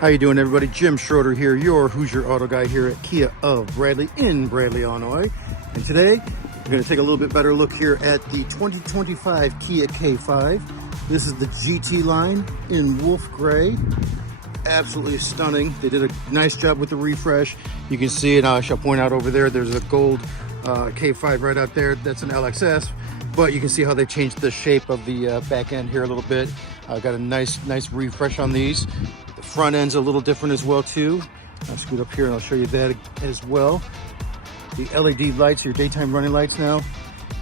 How you doing, everybody? Jim Schroeder here, your Hoosier auto guy here at Kia of Bradley in Bradley, Illinois. And today, we're going to take a little bit better look here at the 2025 Kia K5. This is the GT line in wolf gray. Absolutely stunning. They did a nice job with the refresh. You can see it. I shall point out over there, there's a gold K5 right out there. That's an LXS. But you can see how they changed the shape of the back end here a little bit. Got a nice refresh on these. The front end's a little different as well too. I'll scoot up here and I'll show you that as well. The LED lights, your daytime running lights now,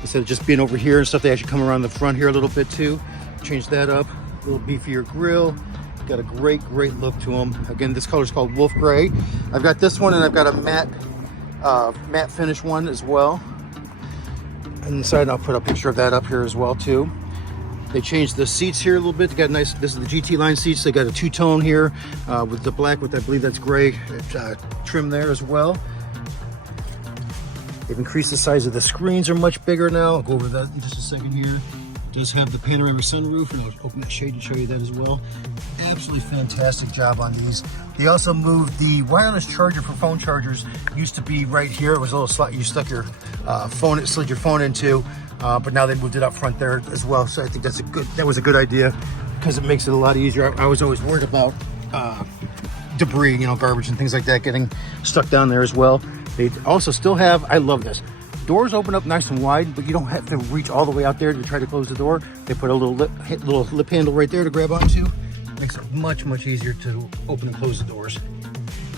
instead of just being over here and stuff, they actually come around the front here a little bit too. Change that up. A little beefier grille. Got a great look to them. Again, this color is called wolf gray. I've got this one and I've got a matte finish one as well. And the side, I'll put a picture of that up here as well too. They changed the seats here a little bit. They got nice, this is the GT line seats. They got a two-tone here with the black with, I believe that's gray trim there as well. They've increased the size of the screens, are much bigger now. I'll go over that in just a second here. It does have the panoramic sunroof, and I'll open that shade and show you that as well. Absolutely fantastic job on these. They also moved the wireless charger for phone chargers. Used to be right here. It was a little slot you stuck your phone, slid your phone into. But now they moved it up front there as well. So I think that was a good idea because it makes it a lot easier. I was always worried about debris, garbage and things like that getting stuck down there as well. They also still have, I love this, doors open up nice and wide, but you don't have to reach all the way out there to try to close the door. They put a little lip handle right there to grab onto. Makes it much easier to open and close the doors.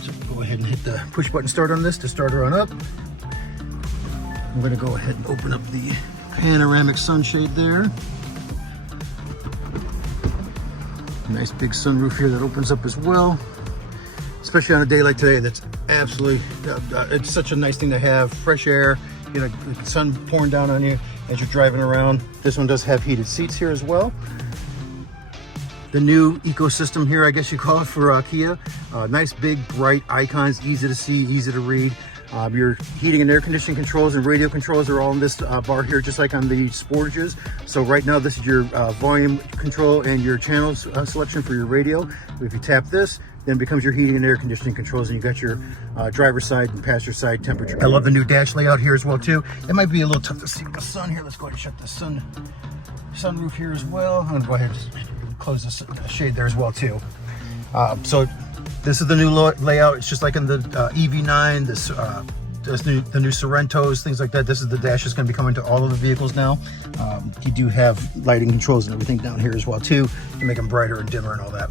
So go ahead and hit the push button start on this to start her on up. I'm going to go ahead and open up the panoramic sunshade there. Nice big sunroof here that opens up as well. Especially on a day like today, that's absolutely, it's such a nice thing to have. Fresh air, the sun pouring down on you as you're driving around. This one does have heated seats here as well. The new ecosystem here, I guess you call it, for Kia. Nice big bright icons, easy to see, easy to read. Your heating and air conditioning controls and radio controls are all in this bar here, just like on the Sportages. So right now, this is your volume control and your channels selection for your radio. If you tap this, then it becomes your heating and air conditioning controls, and you got your driver's side and passenger side temperature. I love the new dash layout here as well too. It might be a little tough to see with the sun here. Let's go ahead and shut the sunroof here as well. I'm gonna go ahead and close the shade there as well too. So this is the new layout. It's just like in the EV9, the new Sorrentos, things like that. This is the dash that's going to be coming to all of the vehicles now. You do have lighting controls and everything down here as well too, to make them brighter and dimmer and all that.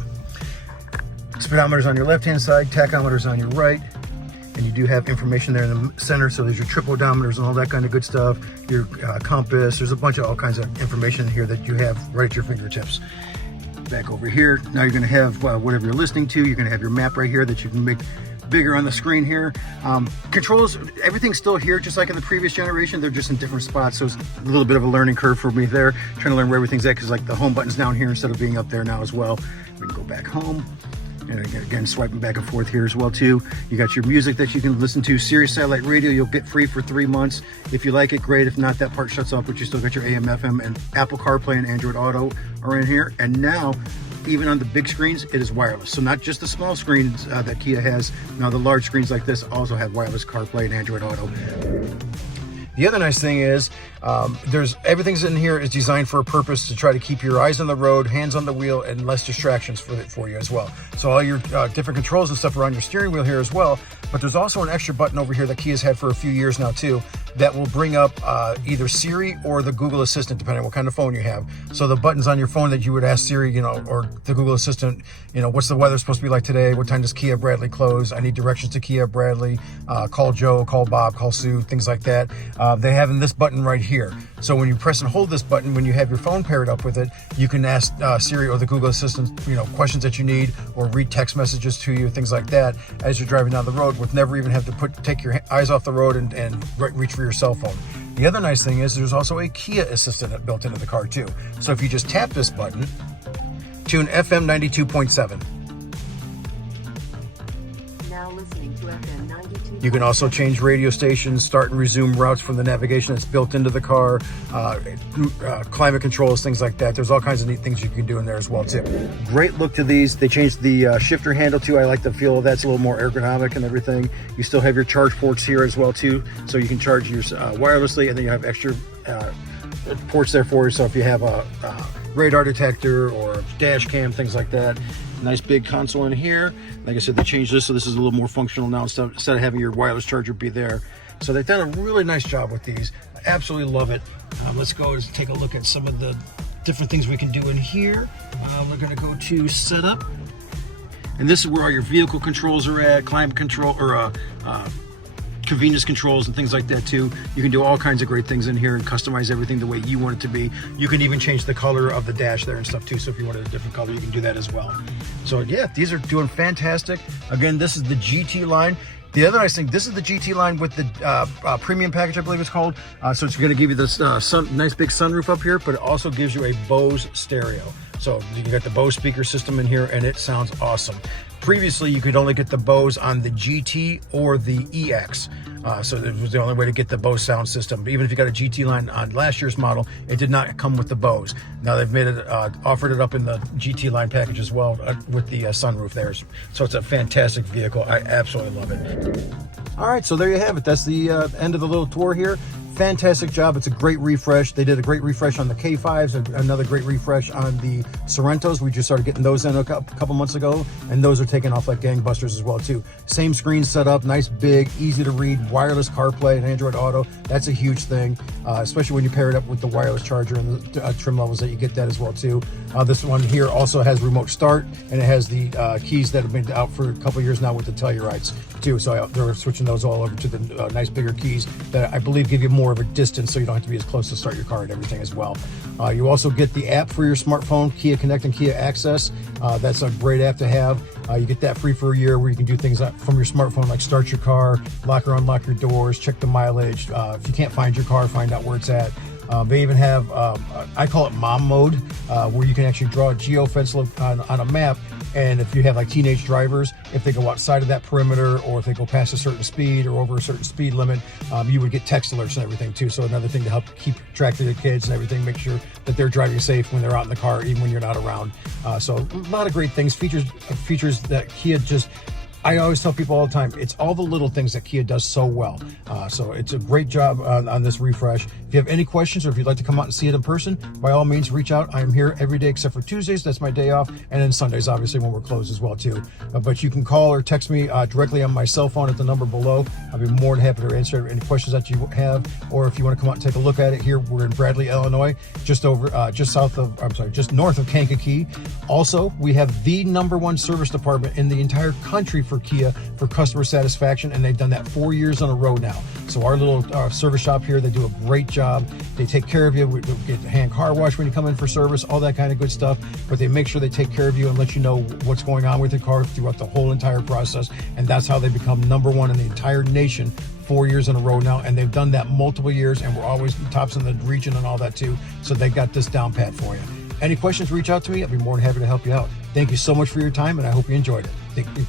Speedometer's on your left-hand side, tachometer's on your right, and you do have information there in the center. So there's your trip odometers and all that kind of good stuff. Your compass. There's a bunch of all kinds of information here that you have right at your fingertips. Back over here, now you're going to have whatever you're listening to. You're going to have your map right here that you can make bigger on the screen here. Controls, everything's still here, just like in the previous generation. They're just in different spots, so it's a little bit of a learning curve for me there, trying to learn where everything's at, because like the home button's down here instead of being up there now as well. We can go back home. And again, swiping back and forth here as well too. You got your music that you can listen to. Sirius satellite radio, you'll get free for 3 months. If you like it, great. If not, that part shuts off, but you still got your AM, FM, and Apple CarPlay and Android Auto are in here. And now, even on the big screens, it is wireless. So not just the small screens that Kia has. Now the large screens like this also have wireless CarPlay and Android Auto. The other nice thing is, everything's in here is designed for a purpose to try to keep your eyes on the road, hands on the wheel, and less distractions for you as well. So all your different controls and stuff are on your steering wheel here as well. But there's also an extra button over here that Kia's had for a few years now too, that will bring up either Siri or the Google Assistant, depending on what kind of phone you have. So the buttons on your phone that you would ask Siri, or the Google Assistant, what's the weather supposed to be like today? What time does Kia Bradley close? I need directions to Kia Bradley. Call Joe, call Bob, call Sue, things like that. They have in this button right here. So when you press and hold this button, when you have your phone paired up with it, you can ask Siri or the Google Assistant, questions that you need, or read text messages to you, things like that, as you're driving down the road, with never even have to take your eyes off the road and reach for your cell phone. The other nice thing is there's also a Kia Assistant built into the car too. So if you just tap this button, tune FM 92.7. Now now listening to FM 92. You can also change radio stations, start and resume routes from the navigation that's built into the car, climate controls, things like that. There's all kinds of neat things you can do in there as well too. Great look to these. They changed the shifter handle too. I like the feel of that's a little more ergonomic and everything. You still have your charge ports here as well too, so you can charge yours wirelessly, and then you have extra ports there for you. So if you have a radar detector or dash cam, things like that. Nice big console in here. Like I said, they changed this, so this is a little more functional now instead of having your wireless charger be there. So they've done a really nice job with these. I absolutely love it. Let's go and take a look at some of the different things we can do in here. We're going to go to setup, and this is where all your vehicle controls are at, climate control or convenience controls and things like that too. You can do all kinds of great things in here and customize everything the way you want it to be. You can even change the color of the dash there and stuff too, so if you wanted a different color, you can do that as well. So yeah, these are doing fantastic. Again, this is the GT line. The other nice thing, this is the GT line with the premium package, I believe it's called. So it's going to give you this nice big sunroof up here, but it also gives you a Bose stereo. So you got the Bose speaker system in here, and it sounds awesome. Previously, you could only get the Bose on the GT or the EX. So it was the only way to get the Bose sound system. But even if you got a GT line on last year's model, it did not come with the Bose. Now they've made it, offered it up in the GT line package as well with the sunroof there. So it's a fantastic vehicle. I absolutely love it. All right, so there you have it. That's the end of the little tour here. Fantastic job. It's a great refresh. They did a great refresh on the K5s, and another great refresh on the Sorrentos. We just started getting those in a couple months ago, and those are taking off like gangbusters as well too. Same screen setup, nice big, easy to read, wireless CarPlay and Android Auto. That's a huge thing, especially when you pair it up with the wireless charger and the trim levels that you get that as well too. This one here also has remote start, and it has the keys that have been out for a couple years now with the Tellurites too. So they're switching those all over to the nice bigger keys that I believe give you more of a distance, so you don't have to be as close to start your car and everything as well. You also get the app for your smartphone, Kia Connect and Kia Access. That's a great app to have. You get that free for a year, where you can do things from your smartphone, like start your car, lock or unlock your doors, check the mileage. If you can't find your car, find out where it's at. They even have, I call it mom mode, where you can actually draw a geofence on a map. And if you have like teenage drivers, if they go outside of that perimeter, or if they go past a certain speed or over a certain speed limit, you would get text alerts and everything too. So another thing to help keep track of the kids and everything, make sure that they're driving safe when they're out in the car, even when you're not around. So a lot of great things, features that Kia just, I always tell people all the time, it's all the little things that Kia does so well. So it's a great job on this refresh. If you have any questions, or if you'd like to come out and see it in person, by all means, reach out. I am here every day except for Tuesdays. That's my day off. And then Sundays, obviously, when we're closed as well, too. But you can call or text me directly on my cell phone at the number below. I'll be more than happy to answer any questions that you have. Or if you want to come out and take a look at it here, we're in Bradley, Illinois, just north of Kankakee. Also, we have the #1 service department in the entire country for Kia for customer satisfaction, and they've done that 4 years in a row now. So our little service shop here, they do a great job. They take care of you. We get hand car wash when you come in for service, all that kind of good stuff. But they make sure they take care of you and let you know what's going on with your car throughout the whole entire process. And that's how they become #1 in the entire nation 4 years in a row now. And they've done that multiple years, and we're always tops in the region and all that too. So they got this down pat for you. Any questions, reach out to me. I'll be more than happy to help you out. Thank you so much for your time, and I hope you enjoyed it. Thank you.